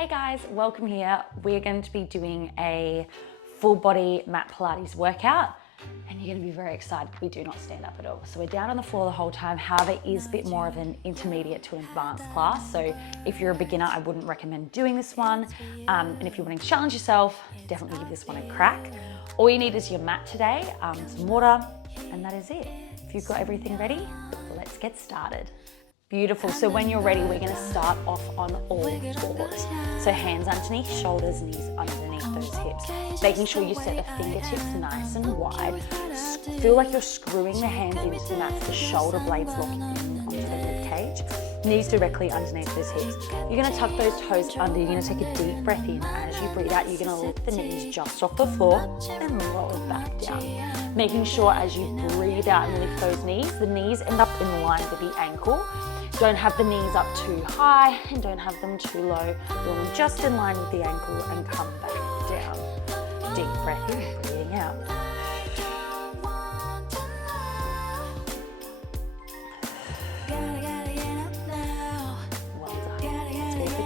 Hey guys, welcome here. We're going to be doing a full body mat Pilates workout and you're going to be very excited. We do not stand up at all. So we're down on the floor the whole time. However, it is a bit more of an intermediate to an advanced class. So if you're a beginner, I wouldn't recommend doing this one. And if you're wanting to challenge yourself, definitely give this one a crack. All you need is your mat today, some water, and that is it. If you've got everything ready, let's get started. Beautiful. So when you're ready, we're going to start off on all fours. So hands underneath, shoulders, knees underneath those hips. Making sure you set the fingertips nice and wide. Feel like you're screwing the hands into the mat, the shoulder blades locking in onto the rib cage. Knees directly underneath those hips. You're going to tuck those toes under. You're going to take a deep breath in. As you breathe out, you're going to lift the knees just off the floor and roll back down. Making sure as you breathe out and lift those knees, the knees end up in line with the ankle. Don't have the knees up too high and don't have them too low. You want them just in line with the ankle and come back down. Deep breath in, breathing out. Well done. Let's go for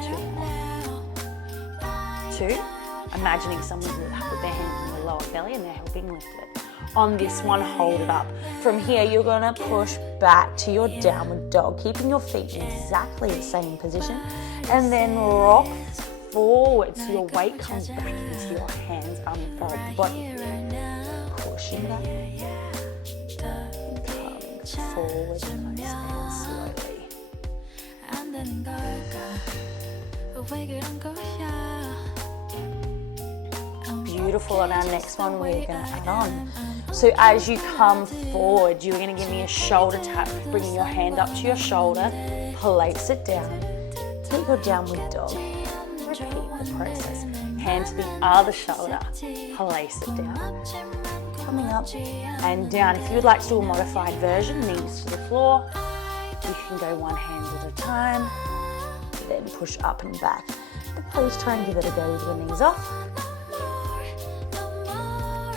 two. Imagining someone would put their hands in the lower belly and they're helping lift it. On this one, hold it up. From here, you're gonna push back to your downward dog, keeping your feet in exactly the same position, and then rock forward so your weight comes back into your hands, unfold the body. Pushing back, coming forward nice and slowly. Beautiful. On our next one, we're gonna add on. So as you come forward, you're going to give me a shoulder tap, bringing your hand up to your shoulder, place it down, take your downward dog, repeat the process. Hand to the other shoulder, place it down, coming up and down. If you would like to do a modified version, knees to the floor, you can go one hand at a time, then push up and back. But please try and give it a go with the knees off.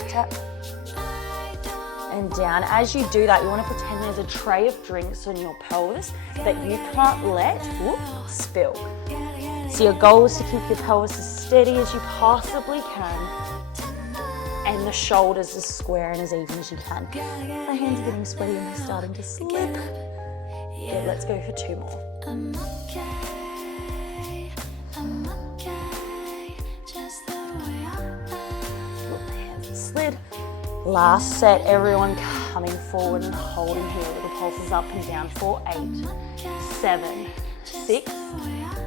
Tap. And down. As you do that, you want to pretend there's a tray of drinks on your pelvis that you can't let spill. So your goal is to keep your pelvis as steady as you possibly can and the shoulders as square and as even as you can. The hands are getting sweaty and they're starting to slip. Good, let's go for two more. The hands are slid. Last set, everyone coming forward and holding here. Little pulses up and down for 8, 7, 6,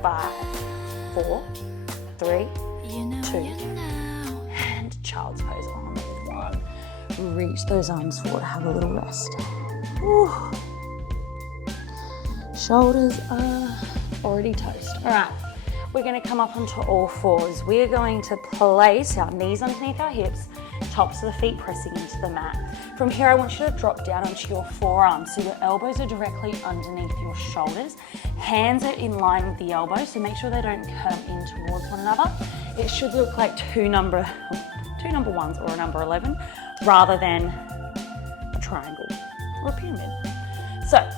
5, 4, 3, 2, and child's pose on with 1. Reach those arms forward, have a little rest. Whew. Shoulders are already toast. All right, we're gonna come up onto all fours. We're going to place our knees underneath our hips, tops of the feet pressing into the mat. From here, I want you to drop down onto your forearms. So your elbows are directly underneath your shoulders. Hands are in line with the elbows, so make sure they don't come in towards one another. It should look like two number ones or a number 11, rather than a triangle or a pyramid. So,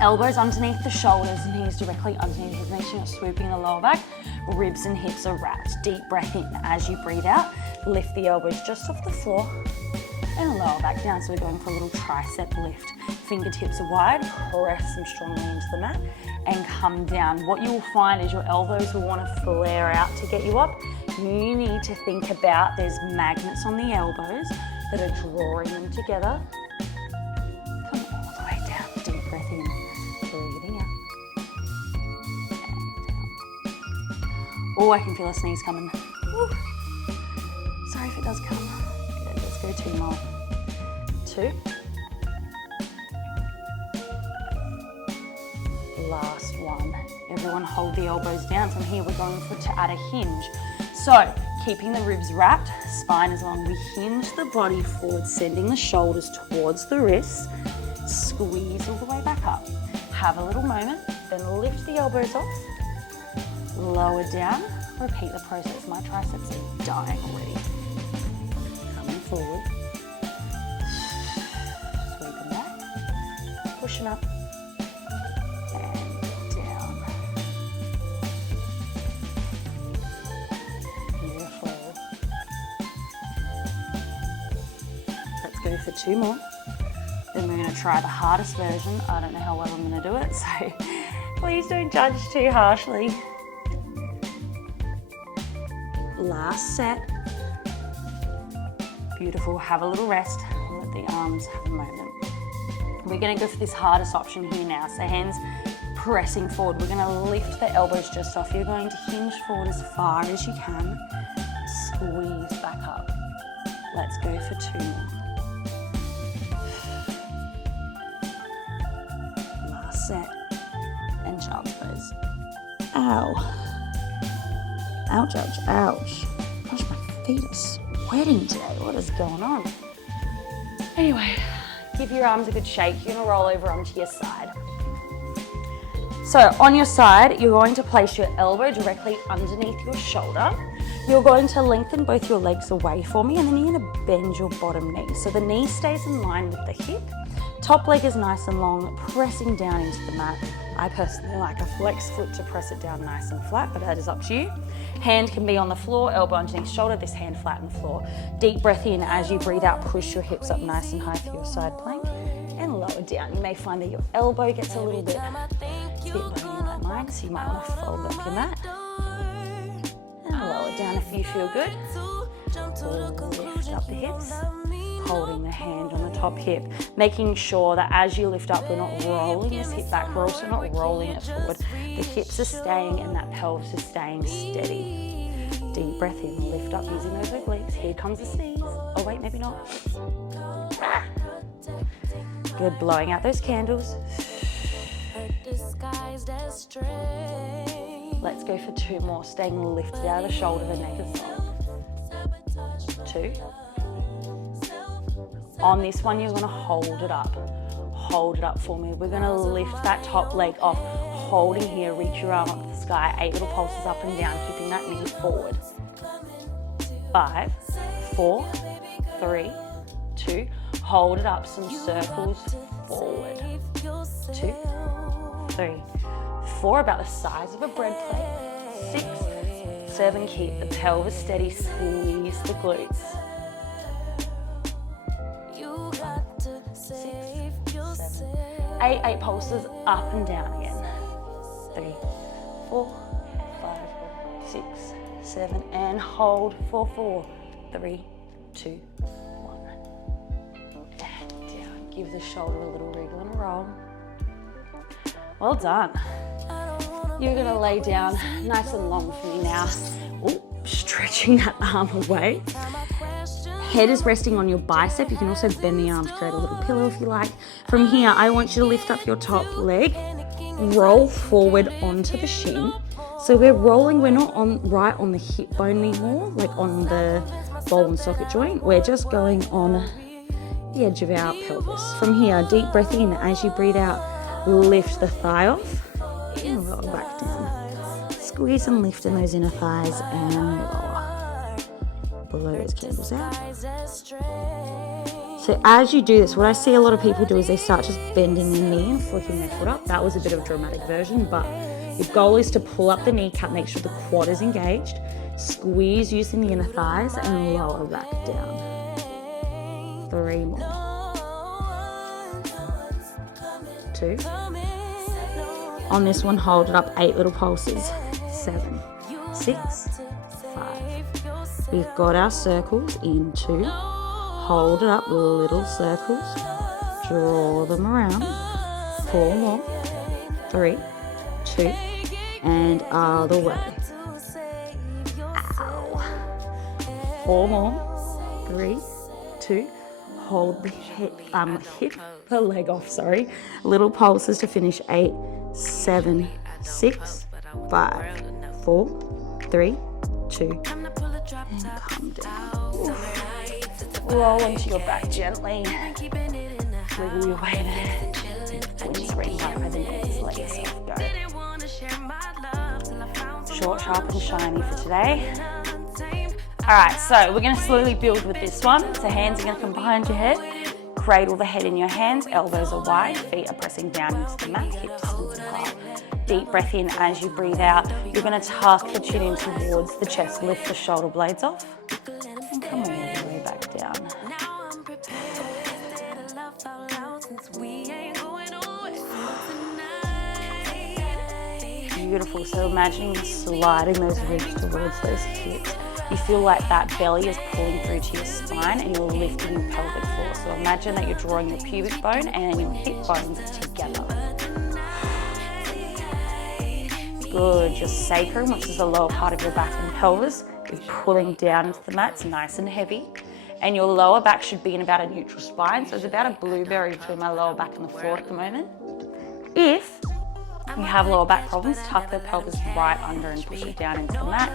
elbows underneath the shoulders, knees directly underneath. Make sure you're swooping the lower back. Ribs and hips are wrapped. Deep breath in. As you breathe out, lift the elbows just off the floor and lower back down. So we're going for a little tricep lift. Fingertips are wide, press them strongly into the mat and come down. What you will find is your elbows will want to flare out to get you up. You need to think about there's magnets on the elbows that are drawing them together. Come all the way down. Deep breath in. Breathing out. And down. Oh, I can feel a sneeze coming. Woo. Sorry if it does come. Good, let's go 2 more. 2. Last one. Everyone hold the elbows down. From here, we're going to add a hinge. So, keeping the ribs wrapped, spine is long. We hinge the body forward, sending the shoulders towards the wrists. Squeeze all the way back up. Have a little moment, then lift the elbows off. Lower down. Repeat the process. My triceps are dying already. Coming forward. Sweeping back. Pushing up. And down. go for 2 more. Then we're gonna try the hardest version. I don't know how well I'm gonna do it, so please don't judge too harshly. Last set. Beautiful, have a little rest. Let the arms have a moment. We're gonna go for this hardest option here now. So hands pressing forward. We're gonna lift the elbows just off. You're going to hinge forward as far as you can. Squeeze back up. Let's go for 2 more. Last set. And child's pose. Ow. Ouch, ouch, ouch. Gosh, my feet are sweating today. What is going on? Anyway, give your arms a good shake. You're gonna roll over onto your side. So on your side, you're going to place your elbow directly underneath your shoulder. You're going to lengthen both your legs away for me, and then you're gonna bend your bottom knee. So the knee stays in line with the hip. Top leg is nice and long, pressing down into the mat. I personally like a flex foot to press it down nice and flat, but that is up to you. Hand can be on the floor, elbow underneath shoulder, this hand flat on the floor. Deep breath in. As you breathe out, push your hips up nice and high for your side plank, and lower down. You may find that your elbow gets a little bit bony like mine, so you might want to fold up your mat. And lower down if you feel good. Lift up the hips, holding the hand on the top hip, making sure that as you lift up, we're not rolling this hip back, we're also not rolling it forward. The hips are staying and that pelvis is staying steady. Deep breath in, lift up using those obliques. Here comes the sneeze. Oh wait, maybe not. Good, blowing out those candles. Let's go for 2 more, staying lifted out of the shoulder, the neck is long. 2. On this one, you're gonna hold it up. Hold it up for me. We're gonna lift that top leg off, holding here, reach your arm up to the sky, 8 little pulses up and down, keeping that knee forward. 5, 4, 3, 2, hold it up, some circles forward. 2, 3, 4, about the size of a bread plate. 6, 7, keep the pelvis steady, squeeze the glutes. 6, 7, 8 pulses up and down again. 3, 4, 5, 6, 7, and hold for 4, 3, 2, 1. And down. Give the shoulder a little wriggle and roll. Well done. You're gonna lay down nice and long for me now. Ooh, stretching that arm away. Head is resting on your bicep. You can also bend the arm to create a little pillow if you like. From here, I want you to lift up your top leg, roll forward onto the shin. So we're rolling, we're not right on the hip bone anymore, like on the ball and socket joint. We're just going on the edge of our pelvis. From here, deep breath in. As you breathe out, lift the thigh off and roll back down. Squeeze and lift in those inner thighs and lower. Blow those candles out. So as you do this, what I see a lot of people do is they start just bending their knee and flicking their foot up. That was a bit of a dramatic version, but your goal is to pull up the kneecap, make sure the quad is engaged, squeeze using the inner thighs and lower back down. 3 more. 2. On this one, hold it up, 8 little pulses. 7, 6, 5. We've got our circles in 2. Hold it up, little circles. Draw them around. 4 more. 3, 2, and other way. Ow. 4 more. 3, 2. Hold the hip, the leg off, sorry. Little pulses to finish. 8, 7, 6, 5, 4, 3, 2, and come down. Oof. Roll into your back gently. Wiggle your way there. Twins ring right by the knees. Let yourself go. Short, sharp, and shiny for today. Alright, so we're going to slowly build with this one. So hands are going to come behind your head. Cradle the head in your hands. Elbows are wide. Feet are pressing down into the mat. Hip distance apart. Deep breath in. As you breathe out, you're going to tuck the chin in towards the chest. Lift the shoulder blades off. And come all the way back down. Beautiful. So imagining you sliding those ribs towards those hips. You feel like that belly is pulling through to your spine and you're lifting your pelvic floor. So imagine that you're drawing your pubic bone and your hip bones together. Good. Your sacrum, which is the lower part of your back and pelvis, is pulling down into the mat. It's nice and heavy. And your lower back should be in about a neutral spine. So it's about a blueberry between my lower back and the floor at the moment. If you have lower back problems, tuck the pelvis right under and push it down into the mat.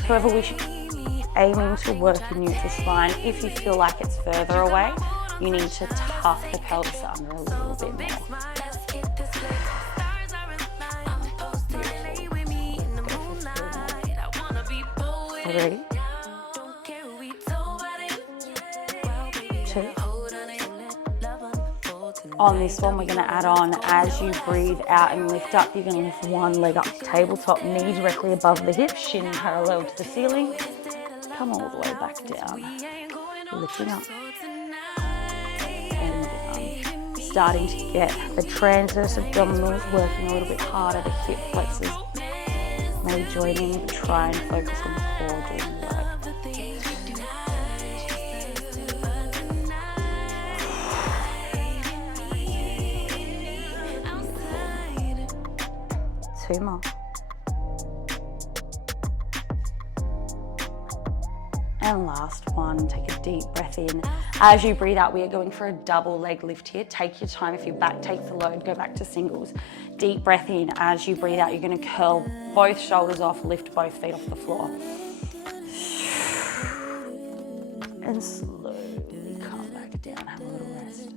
However, we should be aiming to work in neutral spine. If you feel like it's further away, you need to tuck the pelvis under a little bit more. Ready? 2. On this one, we're going to add on, as you breathe out and lift up, you're going to lift one leg up to tabletop, knee directly above the hip, shin parallel to the ceiling. Come all the way back down, lifting up and down. Starting to get the transverse abdominals working a little bit harder, the hip flexors maybe joining, but try and focus on the core doing the work. Two more. And last one, take a deep breath in. As you breathe out, we are going for a double leg lift here. Take your time. If your back takes the load, go back to singles. Deep breath in. As you breathe out, you're going to curl both shoulders off, lift both feet off the floor. And slowly come back down, have a little rest.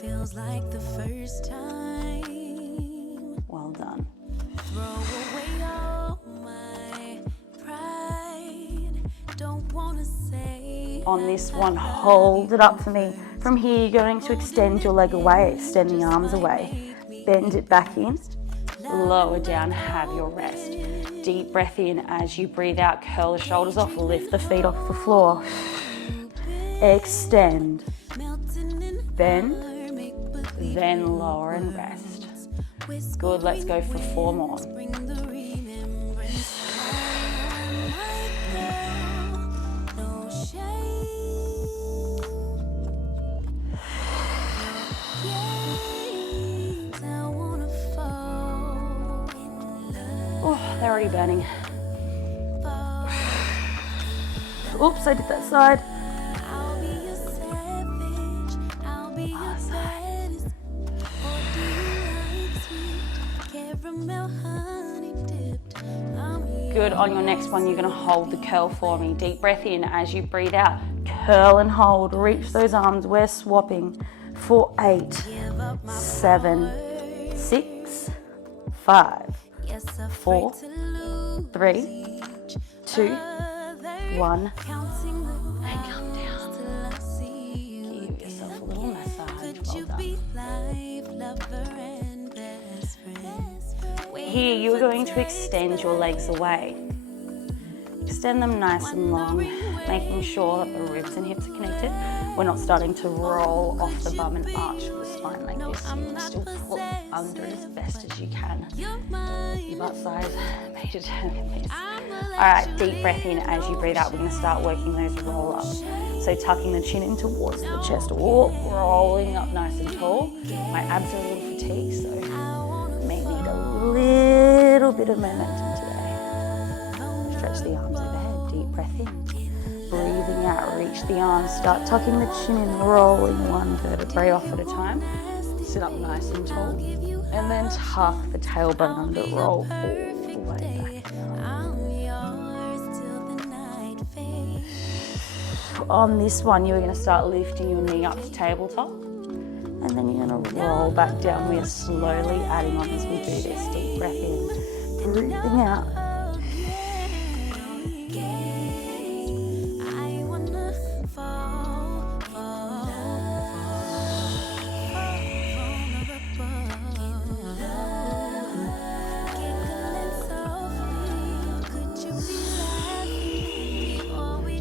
Feels like the first time. Well done. Throw away all my pride. Don't wanna say. On this one, hold it up for me. From here, you're going to extend your leg away, extend the arms away. Bend it back in, lower down, have your rest. Deep breath in. As you breathe out, curl the shoulders off, lift the feet off the floor. Extend, bend, then lower and rest. Good, let's go for 4 more. Oh, they're already burning. Oops, I did that side. Good. On your next one, you're going to hold the curl for me. Deep breath in. As you breathe out, curl and hold. Reach those arms. We're swapping for 8, 7, 6, 5, 4, 3, 2, 1. And come down. Give yourself a little massage. Well done. Here, you're going to extend your legs away. Extend them nice and long, making sure that the ribs and hips are connected. We're not starting to roll off the bum and arch the spine like this. You can still pull under as best as you can. Your butt size may determine this. All right, deep breath in. As you breathe out, we're going to start working those roll-ups. So tucking the chin in towards the chest, or rolling up nice and tall. My abs are a little fatigued, so may need a little bit of momentum today. Stretch the arms overhead, deep breath in. Breathing out, reach the arms, start tucking the chin in, rolling one vertebrae off at a time. Sit up nice and tall, and then tuck the tailbone under, roll all the way back down. On this one, you're going to start lifting your knee up to tabletop, and then you're going to roll back down. We are slowly adding on as we do this. Deep breath in, breathing out.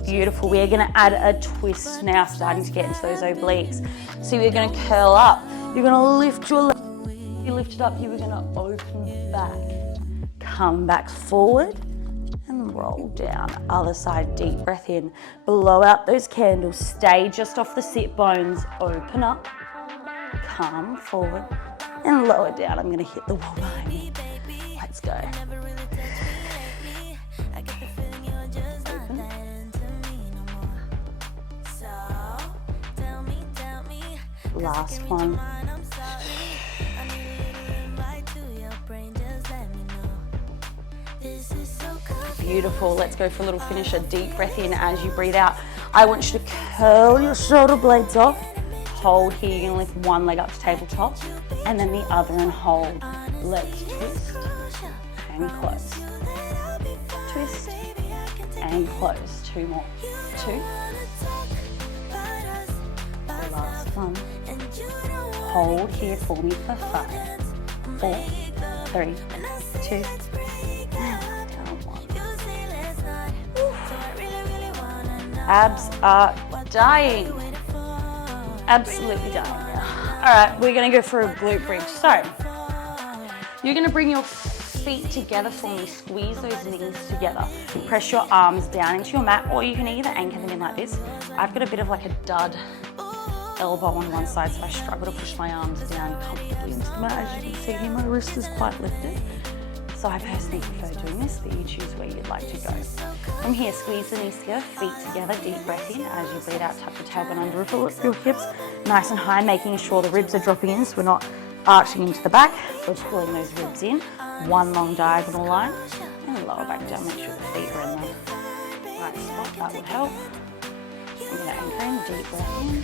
Beautiful. We are going to add a twist now, starting to get into those obliques. So you're going to curl up. You're going to lift your leg lifted up here, we're gonna open back. Come back forward and roll down. Other side, deep breath in. Blow out those candles. Stay just off the sit bones. Open up. Come forward and lower down. I'm gonna hit the wall behind me. Let's go. Open. Last one. Beautiful. Let's go for a little finisher. Deep breath in as you breathe out. I want you to curl your shoulder blades off. Hold here. You're going to lift one leg up to tabletop and then the other and hold. Let's twist and close. Twist and close. Two more. Two. The last one. Hold here for me for 5, 4, 3, 2, abs are dying. Absolutely dying now. All right, we're gonna go for a glute bridge. So, you're gonna bring your feet together for me. Squeeze those knees together. Press your arms down into your mat, or you can either anchor them in like this. I've got a bit of like a dud elbow on one side, so I struggle to push my arms down comfortably into the mat. As you can see here, my wrist is quite lifted. So I personally prefer doing this, but you choose where you'd like to go. From here, squeeze the knees together, feet together, deep breath in. As you breathe out, tuck your tailbone under, lift your hips nice and high, making sure the ribs are dropping in so we're not arching into the back. We're pulling those ribs in. One long diagonal line and lower back down. Make sure the feet are in the right spot. That would help. I'm going to anchor in, deep breath in.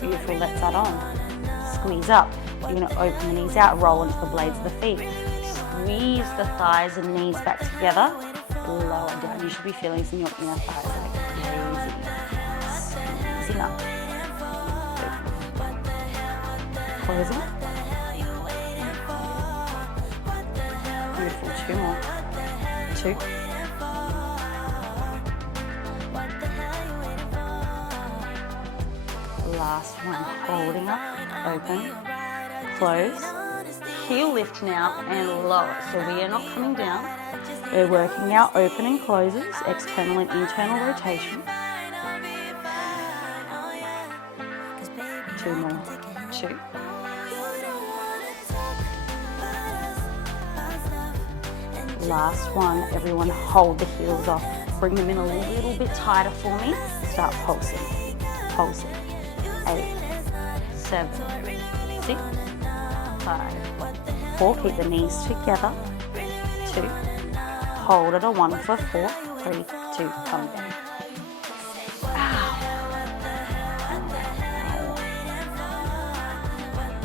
Beautiful, let's that on. Squeeze up. You're going to open the knees out, roll into the blades of the feet. Squeeze the thighs and knees back together. Lower down. You should be feeling this in your inner thighs like crazy. Squeezing up. Closing. Beautiful. 2 more. 2. Last one, holding up, open, close, heel lift now and lower. So we are not coming down, we're working our open and closes, external and internal rotation. 2 more, 2. Last one, everyone hold the heels off, bring them in a little bit tighter for me, start pulsing, pulsing. 8, 7, 6, 5, 4. Keep the knees together. 2. Hold it a 1 for 4. 3, 2. Come down.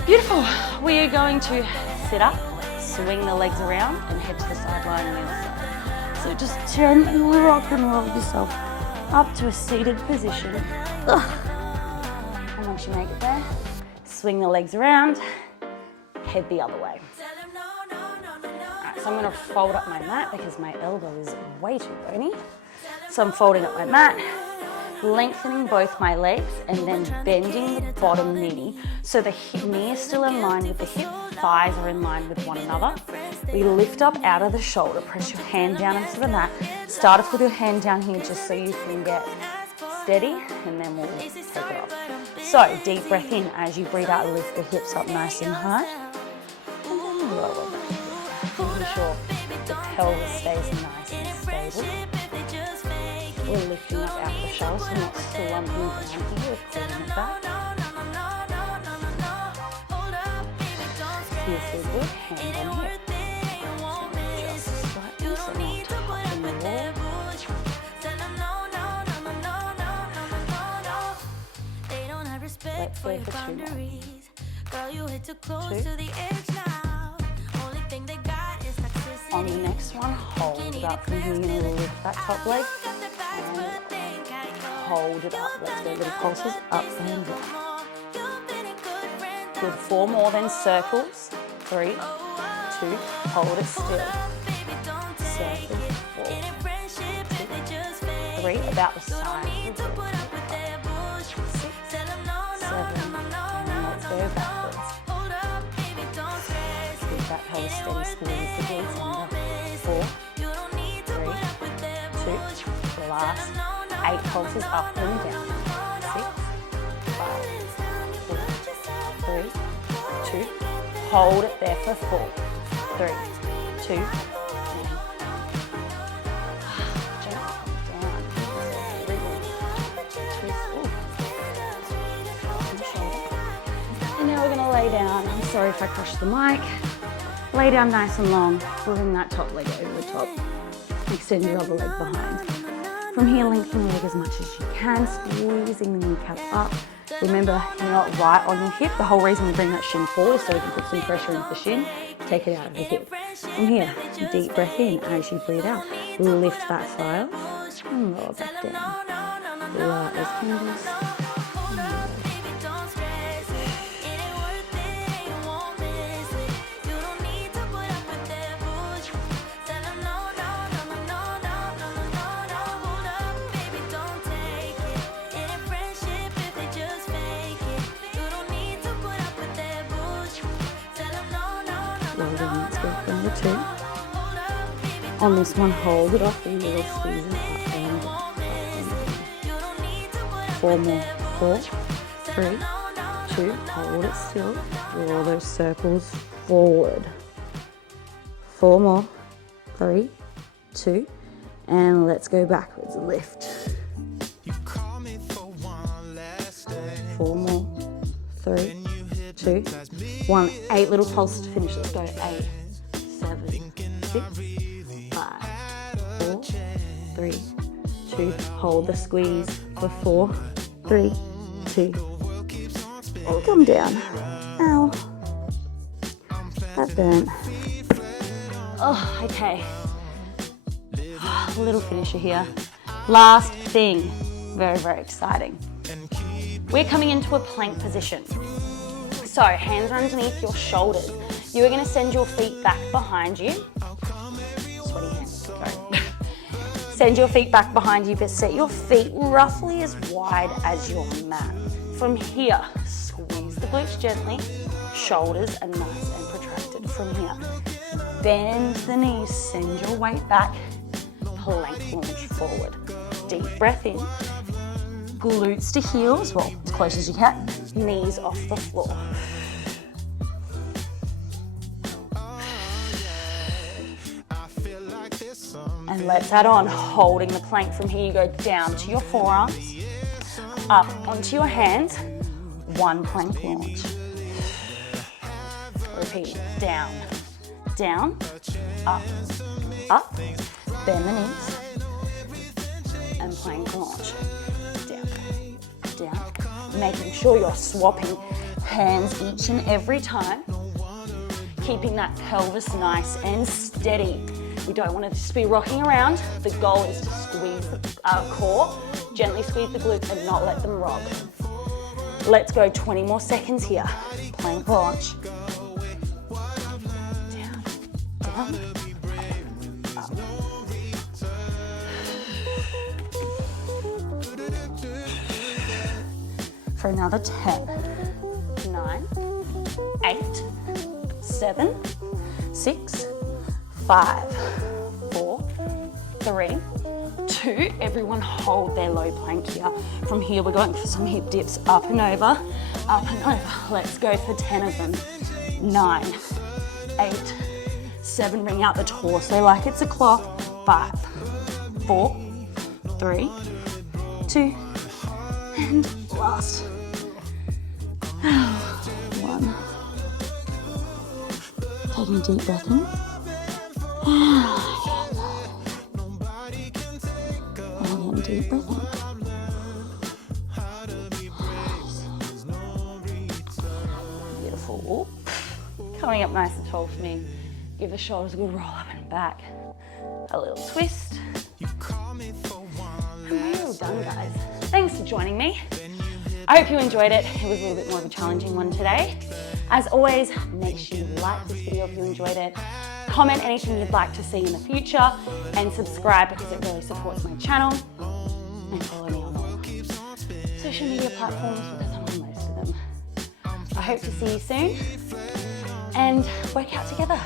Beautiful. We are going to sit up, swing the legs around, and head to the sideline on the other side. So just gently rock and roll yourself up to a seated position. Once you make it there, swing the legs around, head the other way. Alright, so I'm going to fold up my mat because my elbow is way too bony. So I'm folding up my mat, lengthening both my legs and then bending the bottom knee so the knee is still in line with the hip, thighs are in line with one another. We lift up out of the shoulder, press your hand down into the mat. Start off with your hand down here just so you can get steady and then we'll take it off. So deep breath in as you breathe out, lift the hips up nice and high. And then lower back. Making sure the pelvis stays nice and stable. We're lifting up out the shoulder so we're not slumping down here. We're pulling it back. Feels so good. Hand on hip. Just slightly so not touching the wall. Let's go for 2 more. 2. On the next one, hold it up from here. You're going to lift that top leg and hold it up. Let's go little pulses up and down. Good. 4 more, then circles. 3, 2, hold it still. Circle. 3, about the size of the hip. 6, 7, and let's go backwards. Keep that pelvis steady, squeeze the glutes under. 4, 3, 2, last 8 pulses up and down. 6, 5, 4, 3, 2, hold it there for 4, 3, 2, and now we're going to lay down. I'm sorry if I crushed the mic. Lay down nice and long, bring that top leg over the top. Extend your other leg behind. From here, lengthen the leg as much as you can, squeezing the kneecap up. Remember, you're not right on your hip. The whole reason we bring that shin forward is so we can put some pressure into the shin, take it out of the hip. From here, deep breath in as you breathe out. Lift that thigh off and lower back down. Light as candles. Let's go for number 2. On this one, hold it off, and little squeezing up and down. 4 more. 4, 3, 2, hold it still. Draw those circles forward. 4 more. 3, 2, and let's go backwards. Lift. 4 more. 3, 2, 1. 8 little pulses to finish. Let's go. 8, 7, 6, 5, 4, 3, 2. Hold the squeeze for 4, 3, 2, and come down. Ow, that burnt. Oh, okay. A little finisher here. Last thing, very, very exciting. We're coming into a plank position. So hands are underneath your shoulders. You are going to send your feet back behind you. Sweaty hands, sorry. Send your feet back behind you, but set your feet roughly as wide as your mat. From here, squeeze the glutes gently. Shoulders are nice and protracted. From here, bend the knees, send your weight back. Plank launch forward. Deep breath in. Glutes to heels, well, as close as you can. Knees off the floor. And let's add on, holding the plank. From here, you go down to your forearms, up onto your hands, 1 plank launch. Repeat, down, down, up, up, bend the knees, and plank launch. Down, making sure you're swapping hands each and every time, keeping that pelvis nice and steady. We don't want to just be rocking around. The goal is to squeeze the core, gently squeeze the glutes and not let them rock. Let's go 20 more seconds here. Plank launch. Down, down, up, up. For another 10, 9, 8, 7, 6, 5, 4, 3, 2. Everyone hold their low plank here. From here, we're going for some hip dips, up and over, up and over. Let's go for 10 of them. 9, 8, 7, bring out the torso like it's a clock. 5, 4, 3, 2, and last. 1. Taking a deep breath in. And deep breath in. Beautiful. Coming up nice and tall for me. Give the shoulders a good roll up and back. A little twist. We're all done, guys. Thanks for joining me. I hope you enjoyed it. It was a little bit more of a challenging one today. As always, make sure you like this video if you enjoyed it. Comment anything you'd like to see in the future and subscribe because it really supports my channel. and follow me on all social media platforms because I'm on most of them. I hope to see you soon and work out together.